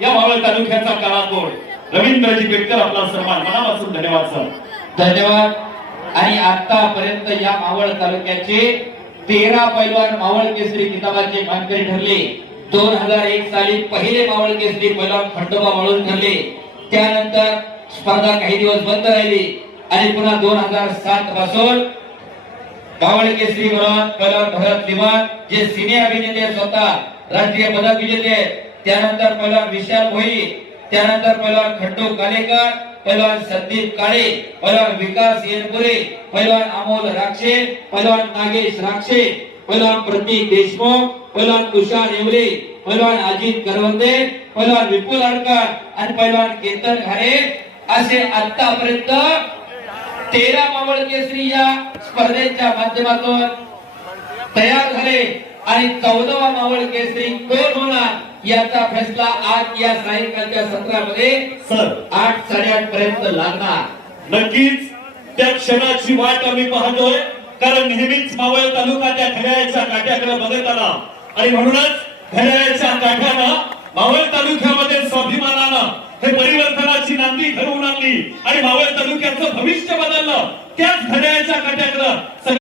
या मावळ तालुक्याचा काळाकोट रवींद्रजी पेटकर आपला सन्मान मनापासून धन्यवाद सर. धन्यवाद. आणि आतापर्यंत या मावळ तालुक्याचे 13 पैलवान मावळ केसरी किताबाचे मानकरी ठरले. 2001 साली पहिले मावळ केसरी पैलवान खंडोबा मावळ ठरले. त्यानंतर स्पर्धा काही दिवस बंद राहिली आणि पुन्हा 2007 पासून मावळ केसरी पैलवान भरत लिमान जे सिनियर अभिनेते स्वतः राष्ट्रीय पदक विजेते, त्यानंतर पैलवान विशाल भोई, त्यानंतर पैलवान खंडू कालेकर, पैलवान संदीप काळे, पैलवान विकास येनपुरे, पैलवान अमोल राक्षे, पैलवान नागेश राक्षे, पैलवान प्रतीक देशमुख, पैलवान तुषार येवले, पैलवान अजित करवंदे, पैलवान विपुल आडकर आणि पैलवान केतन घारे असे आतापर्यंत 13 मावळ केसरी या स्पर्धेच्या माध्यमातून तयार झाले आणि 14वा मावळ केसरी कोण होणार याचा फैसला आज या सायंकाळच्या सत्रामध्ये सर 8 साडेआठ पर्यंत लागणार. नक्कीच त्या क्षणाची वाट आम्ही पाहतोय, कारण नेहमीच मावळ तालुका त्या घड्याळाच्या काठ्याकडे बघत आला आणि म्हणूनच घड्याळाच्या काठ्यानं मावळ तालुक्यामध्ये स्वाभिमानानं हे परिवर्तनाची नांदी घडवून आणली आणि मावळ तालुक्याचं भविष्य बदललं. त्याच घड्याळाच्या काठ्याकडे